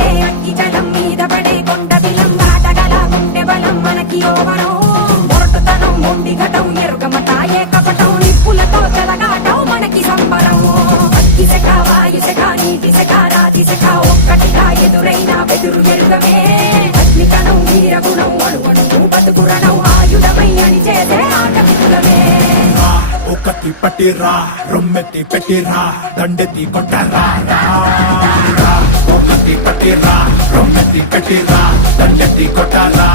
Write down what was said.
పడే అగ్గి జలం మీద పడే కొండ బిలం ఆటగల గుండె బలం మనకి ఓవరం మొరటుతనం మొండి ఘటం ఎరుగమట ఏ కపటం నిప్పులతో చెలగాటం మనకి సంబరం అగ్గి శక వాయు శక నీటి శక రాతి శక ఒక్కటిగా ఎదురైన బెదురు ఎరుగమే అగ్నికణం వీరగుణం అణువణువు బతుకురణం ఆయుధమై అని చేసే ఆట విపులమే ఒకటి పట్టిరా రొమ్మెత్తి పెట్టిరా దండెత్తి కొట్టరా ఒకటి పట్టిరా రొమ్మెత్తి పెట్టిరా దండెత్తి కొట్టరా